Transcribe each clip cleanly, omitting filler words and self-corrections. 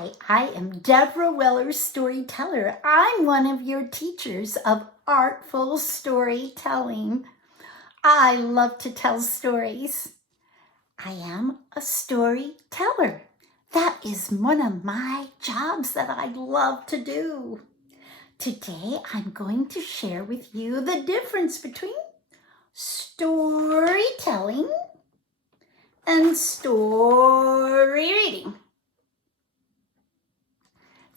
Hi, I am Debra Weller, storyteller. I'm one of your teachers of artful storytelling. I love to tell stories. I am a storyteller. That is one of my jobs that I love to do. Today, I'm going to share with you the difference between storytelling and story reading.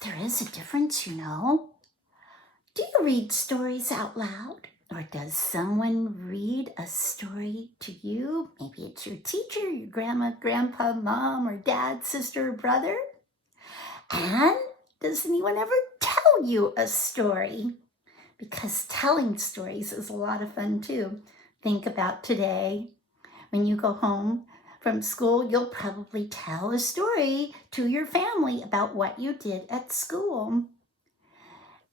There is a difference, you know. Do you read stories out loud? Or does someone read a story to you? Maybe it's your teacher, your grandma, grandpa, mom, or dad, sister, or brother. And does anyone ever tell you a story? Because telling stories is a lot of fun too. Think about today. When you go home from school, you'll probably tell a story to your family about what you did at school.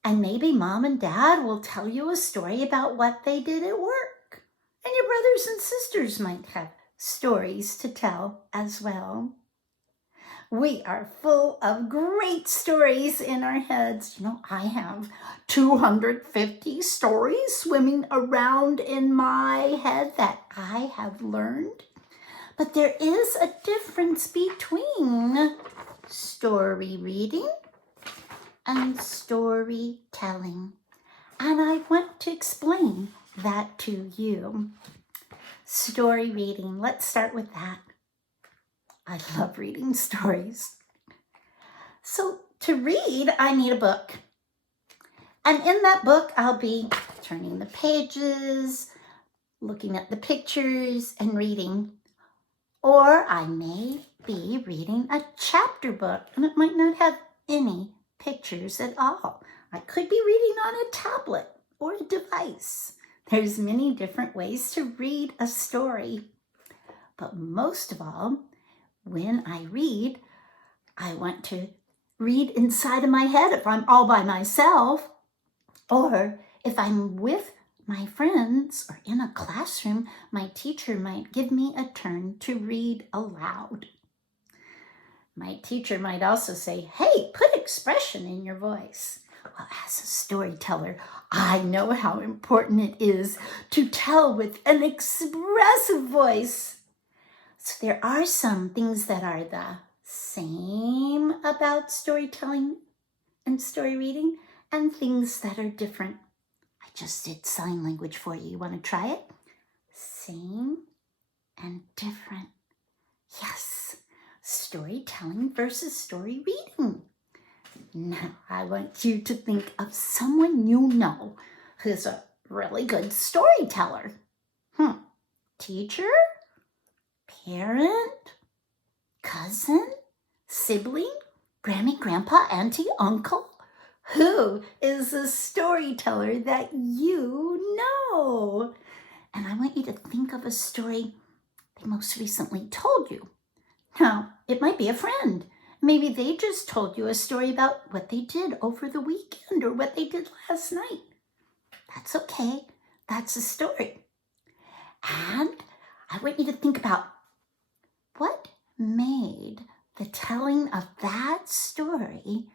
And maybe mom and dad will tell you a story about what they did at work. And your brothers and sisters might have stories to tell as well. We are full of great stories in our heads. You know, I have 250 stories swimming around in my head that I have learned. But there is a difference between story reading and storytelling. And I want to explain that to you. Story reading, let's start with that. I love reading stories. So to read, I need a book. And in that book, I'll be turning the pages, looking at the pictures, and reading. Or I may be reading a chapter book, and it might not have any pictures at all. I could be reading on a tablet or a device. There's many different ways to read a story. But most of all, when I read, I want to read inside of my head if I'm all by myself, or if I'm with my friends or in a classroom, my teacher might give me a turn to read aloud. My teacher might also say, hey, put expression in your voice. Well, as a storyteller, I know how important it is to tell with an expressive voice. So there are some things that are the same about storytelling and story reading, and things that are different. I just did sign language for you. You want to try it? Same and different. Yes, storytelling versus story reading. Now, I want you to think of someone you know who's a really good storyteller. Teacher? Parent? Cousin? Sibling? Grammy, grandpa, auntie, uncle? Who is a storyteller that you know? And I want you to think of a story they most recently told you. Now, it might be a friend. Maybe they just told you a story about what they did over the weekend or what they did last night. That's okay. That's a story. And I want you to think about what made the telling of that story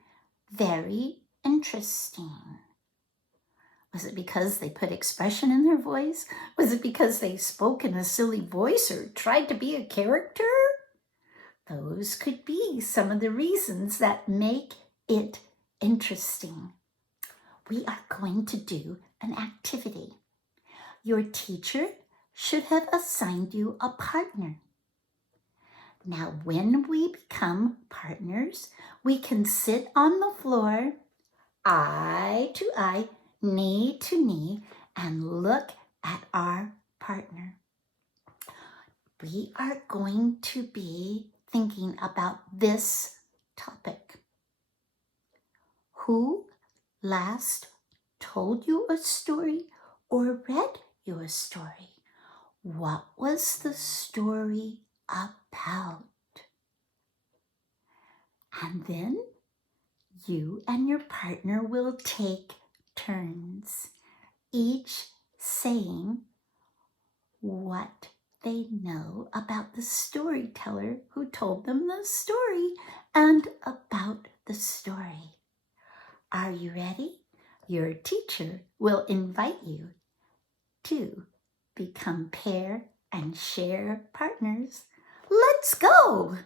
very interesting. Was it because they put expression in their voice? Was it because they spoke in a silly voice or tried to be a character? Those could be some of the reasons that make it interesting. We are going to do an activity. Your teacher should have assigned you a partner. Now, when we become partners, we can sit on the floor, eye to eye, knee to knee, and look at our partner. We are going to be thinking about this topic. Who last told you a story or read you a story? What was the story about? And then you and your partner will take turns, each saying what they know about the storyteller who told them the story and about the story. Are you ready? Your teacher will invite you to become pair and share partners. Let's go!